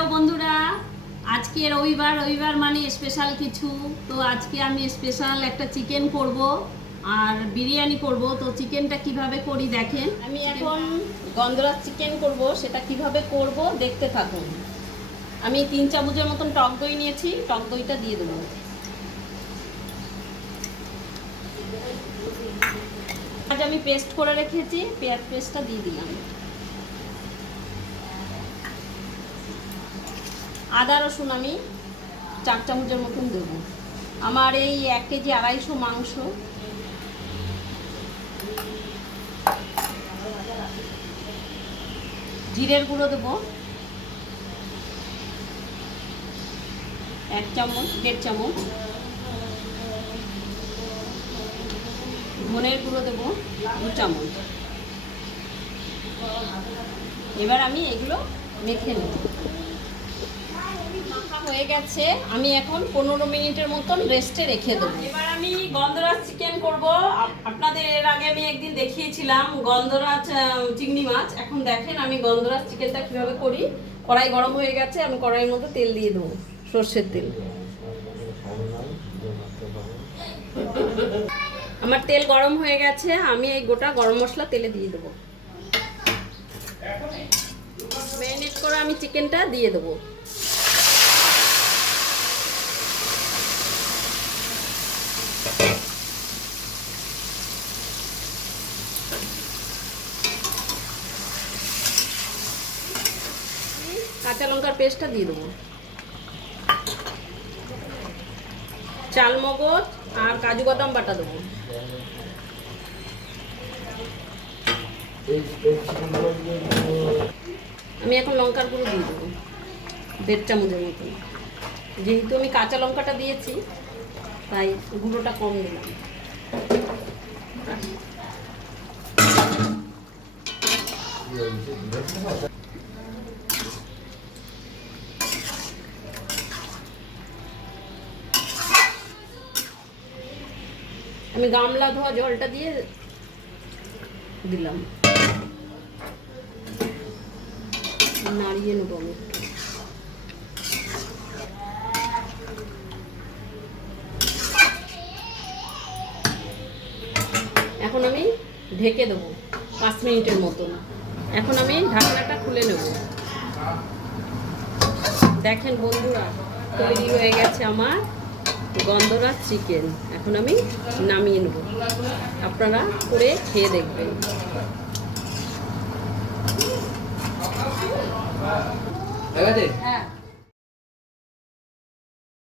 Hello বন্ধুরা, আজকে রবিবার মানে স্পেশাল কিছু। তো আজকে আমি স্পেশাল একটা চিকেন করব আর বিরিয়ানি করব। তো চিকেনটা কিভাবে করি দেখেন। আমি এখন গন্ধরাজ চিকেন করব, সেটা কিভাবে করব দেখতে থাকুন। আমি 3 চামচের মতন টক দই নিয়েছি, টক দইটা দিয়ে দেবো। আজ আমি পেস্ট করে রেখেছি, পেঁয়াজ পেস্টটা দিয়ে দিলাম। আদা রসুন আমি 4 চামচের মতন দেবো। আমার এই 1 কেজি 250 মাংস। জিরের গুঁড়ো দেবো 1 চামচ, 1.5 চামচ। ধনের গুঁড়ো দেবো 2 চামচ। এবার আমি এগুলো মেখে নেব। মাখা হয়ে গেছে, আমি এখন 15 মিনিটের মতন রেস্টে রেখে দেবো। এবার আমি গন্ধরাজ চিকেন করব। আপনাদের এর আগে আমি একদিন দেখিয়েছিলাম গন্ধরাজ চিংড়ি মাছ। এখন দেখেন আমি গন্ধরাজ চিকেনটা কিভাবে করি। কড়াই গরম হয়ে গেছে, আমি কড়াইয়ের মধ্যে তেল দিয়ে দেবো, সর্ষের তেল। আমার তেল গরম হয়ে গেছে, আমি এই গোটা গরম মশলা তেলে দিয়ে দেবো। ম্যারিনেট করে আমি চিকেনটা দিয়ে দেবো। কাঁচা লঙ্কার পেস্টটা দিয়ে দেবো। চালমগজ আর কাজু বাদাম বাটা দেবো। আমি এখন লঙ্কার গুঁড়ো দিয়ে দেবো 1.5 চামচের মতন। যেহেতু আমি কাঁচা লঙ্কাটা দিয়েছি তাই গুঁড়োটা কম দিলাম। আমি গামলা ধোয়া জলটা দিয়ে দিলাম, নাড়িয়ে নেবো আমি। এখন আমি ঢেকে দেবো 5 মিনিটের মতন। এখন আমি ঢাকনাটা খুলে নেব। দেখেন বন্ধুরা, তৈরি হয়ে গেছে আমার গন্ধরাজ চিকেন। এখন আমি নামিয়ে নেব, আপনারা করে খেয়ে দেখবেন। হ্যাঁ।